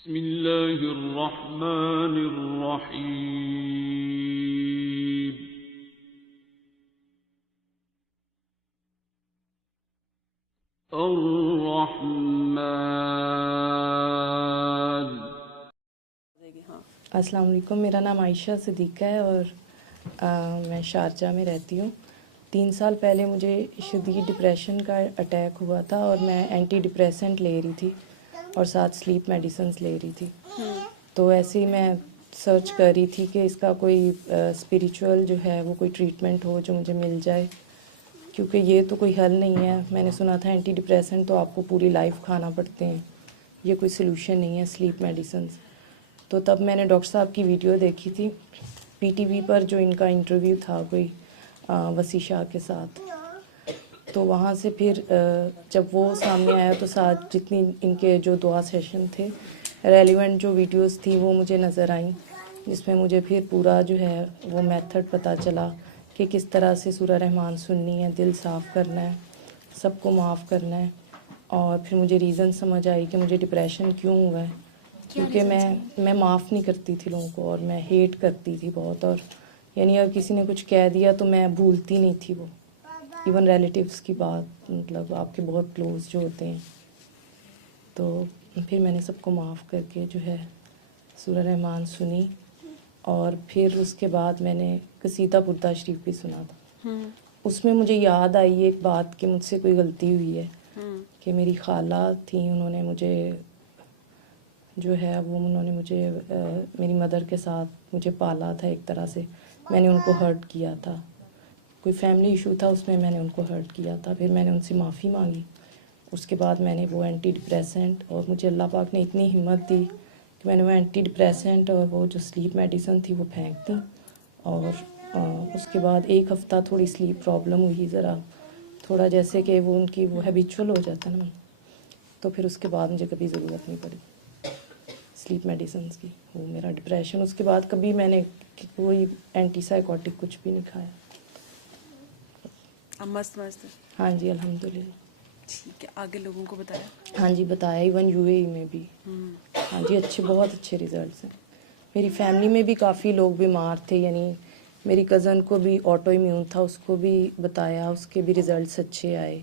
بسم اللہ الرحمن الرحیم الرحمن۔ السلام علیکم، میرا نام عائشہ صدیقہ ہے اور میں شارجہ میں رہتی ہوں۔ 3 سال پہلے مجھے شدید ڈپریشن کا اٹیک ہوا تھا اور میں اینٹی ڈپریسنٹ لے رہی تھی اور ساتھ سلیپ میڈیسنز لے رہی تھی۔ تو ایسے ہی میں سرچ کر رہی تھی کہ اس کا کوئی اسپریچول جو ہے وہ کوئی ٹریٹمنٹ ہو جو مجھے مل جائے، کیونکہ یہ تو کوئی حل نہیں ہے۔ میں نے سنا تھا اینٹی ڈپریسنٹ تو آپ کو پوری لائف کھانا پڑتے ہیں، یہ کوئی سلوشن نہیں ہے سلیپ میڈیسنز۔ تو تب میں نے ڈاکٹر صاحب کی ویڈیو دیکھی تھی پی ٹی وی پر، جو ان کا انٹرویو تھا کوئی وسیع شاہ کے ساتھ۔ تو وہاں سے پھر جب وہ سامنے آیا تو ساتھ جتنی ان کے جو دعا سیشن تھے، ریلیونٹ جو ویڈیوز تھی وہ مجھے نظر آئیں، جس میں مجھے پھر پورا جو ہے وہ میتھڈ پتہ چلا کہ کس طرح سے سورہ رحمان سننی ہے، دل صاف کرنا ہے، سب کو معاف کرنا ہے۔ اور پھر مجھے ریزن سمجھ آئی کہ مجھے ڈپریشن کیوں ہوا ہے، کیونکہ میں معاف نہیں کرتی تھی لوگوں کو اور میں ہیٹ کرتی تھی بہت، اور یعنی اگر کسی نے کچھ کہہ دیا تو میں بھولتی نہیں تھی وہ، ایون ریلیٹیوز کی بات، مطلب آپ کے بہت کلوز جو ہوتے ہیں۔ تو پھر میں نے سب کو معاف کر کے جو ہے سورہ رحمان سنی، اور پھر اس کے بعد میں نے قصیدہ بردہ شریف بھی سنا تھا۔ اس میں مجھے یاد آئی ایک بات کہ مجھ سے کوئی غلطی ہوئی ہے، کہ میری خالہ تھیں، انہوں نے مجھے جو ہے وہ انہوں نے مجھے میری مدر کے ساتھ مجھے پالا تھا ایک طرح سے، میں نے ان کو ہرٹ کیا تھا، کوئی فیملی ایشو تھا اس میں میں نے ان کو ہرٹ کیا تھا۔ پھر میں نے ان سے معافی مانگی، اس کے بعد میں نے وہ اینٹی ڈپریسنٹ، اور مجھے اللہ پاک نے اتنی ہمت دی کہ میں نے وہ اینٹی ڈپریسنٹ اور وہ جو سلیپ میڈیسن تھی وہ پھینک دی، اور اس کے بعد 1 ہفتہ تھوڑی سلیپ پرابلم ہوئی، ذرا تھوڑا جیسے کہ وہ ان کی وہ ہیبیچول ہو جاتا ہے نا، تو پھر اس کے بعد مجھے کبھی ضرورت نہیں پڑی سلیپ میڈیسنز کی، وہ میرا ڈپریشن اس کے بعد کبھی میں نے کوئی اینٹی سائیکوٹک کچھ بھی نہیں کھایا۔ اب مست ہاں جی الحمدللہ۔ ٹھیک ہے، آگے لوگوں کو بتایا؟ ہاں جی بتایا، ایون UAE میں بھی۔ ہاں جی بہت اچھے ریزلٹس ہیں۔ میری فیملی میں بھی کافی لوگ بیمار تھے، یعنی میری کزن کو بھی آٹو ایمیون تھا، اس کو بھی بتایا، اس کے بھی ریزلٹس اچھے آئے،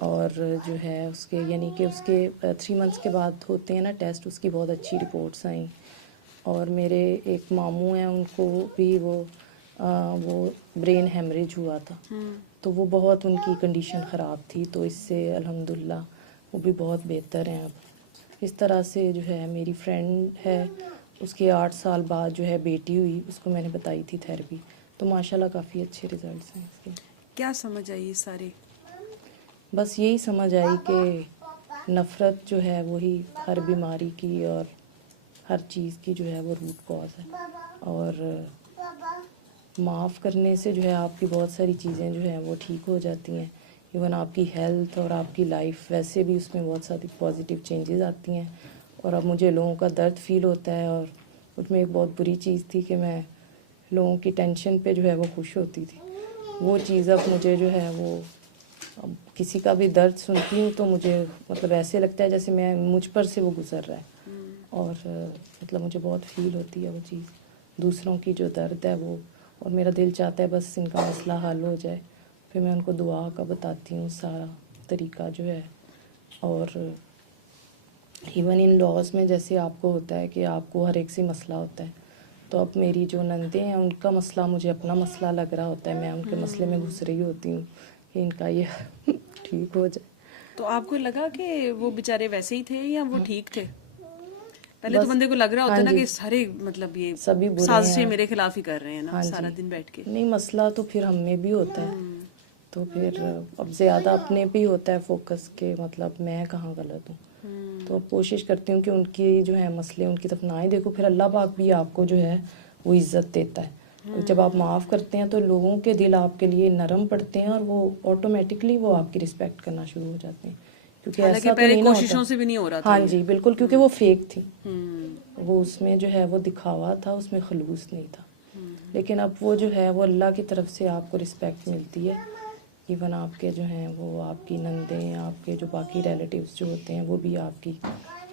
اور جو ہے اس کے یعنی کہ اس کے 3 منتھس کے بعد ہوتے ہیں نا ٹیسٹ، اس کی بہت اچھی رپورٹس آئیں۔ اور میرے ایک ماموں ہیں، ان کو بھی وہ برین ہیمریج ہوا تھا، تو وہ بہت ان کی کنڈیشن خراب تھی، تو اس سے الحمدللہ وہ بھی بہت بہتر ہیں اب۔ اس طرح سے جو ہے میری فرینڈ ہے، اس کے 8 سال بعد جو ہے بیٹی ہوئی، اس کو میں نے بتائی تھی تھیراپی، تو ماشاءاللہ کافی اچھے ریزلٹس ہیں اس کے۔ کیا سمجھ آئی سارے؟ بس یہی سمجھ آئی کہ نفرت جو ہے وہی ہر بیماری کی اور ہر چیز کی جو ہے وہ روٹ کاز ہے، اور معاف کرنے سے جو ہے آپ کی بہت ساری چیزیں جو ہیں وہ ٹھیک ہو جاتی ہیں، ایون آپ کی ہیلتھ اور آپ کی لائف ویسے بھی اس میں بہت ساری پازیٹیو چینجز آتی ہیں۔ اور اب مجھے لوگوں کا درد فیل ہوتا ہے، اور اس میں ایک بہت بری چیز تھی کہ میں لوگوں کی ٹینشن پہ جو ہے وہ خوش ہوتی تھی، وہ چیز اب مجھے جو ہے وہ اب کسی کا بھی درد سنتی ہوں تو مجھے مطلب ایسے لگتا ہے جیسے مجھ پر سے وہ گزر رہا ہے، اور مطلب مجھے بہت فیل ہوتی ہے وہ چیز، دوسروں کی جو درد ہے وہ، اور میرا دل چاہتا ہے بس ان کا مسئلہ حل ہو جائے، پھر میں ان کو دعا کا بتاتی ہوں سارا طریقہ جو ہے۔ اور ایون ان لاز میں جیسے آپ کو ہوتا ہے کہ آپ کو ہر ایک سے مسئلہ ہوتا ہے، تو اب میری جو نندیں ہیں ان کا مسئلہ مجھے اپنا مسئلہ لگ رہا ہوتا ہے، میں ان کے مسئلے میں گھس رہی ہوتی ہوں کہ ان کا یہ ٹھیک ہو جائے۔ تو آپ کو لگا کہ وہ بیچارے ویسے ہی تھے یا وہ ٹھیک تھے؟ پہلے تو بندے کو لگ رہا ہوتا ہے نا کہ سارے مطلب یہ سبھی برے سازشیں ہیں، میرے خلاف ہی کر رہے ہیں نا سارا دن بیٹھ کے۔ نہیں مسئلہ تو پھر ہم میں بھی ہوتا ہے، تو پھر اب زیادہ اپنے پہ ہی ہوتا ہے فوکس کہ مطلب میں کہاں غلط ہوں، تو اب کوشش کرتی ہوں کہ ان کی جو ہے مسئلے ان کی طرف نہ ہی دیکھو، پھر اللہ پاک بھی آپ کو جو ہے وہ عزت دیتا ہے، جب آپ معاف کرتے ہیں تو لوگوں کے دل آپ کے لیے نرم پڑتے ہیں، اور وہ آٹومیٹکلی وہ آپ کی رسپیکٹ کرنا شروع ہو جاتے ہیں، کیونکہ ایسا تو نہیں نا کوششوں سے بھی نہیں ہو رہا تھا۔ ہاں جی بالکل، کیونکہ وہ فیک تھی، وہ اس میں جو ہے وہ دکھاوا تھا، اس میں خلوص نہیں تھا، لیکن اب وہ جو ہے وہ اللہ کی طرف سے آپ کو رسپیکٹ ملتی ہے، ایون آپ کے جو ہیں وہ آپ کی نندیں، آپ کے جو باقی ریلیٹیوز جو ہوتے ہیں وہ بھی آپ کی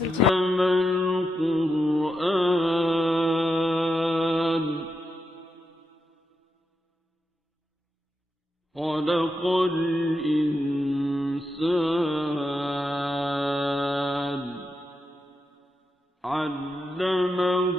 علم القرآن خلق الإنسان علمه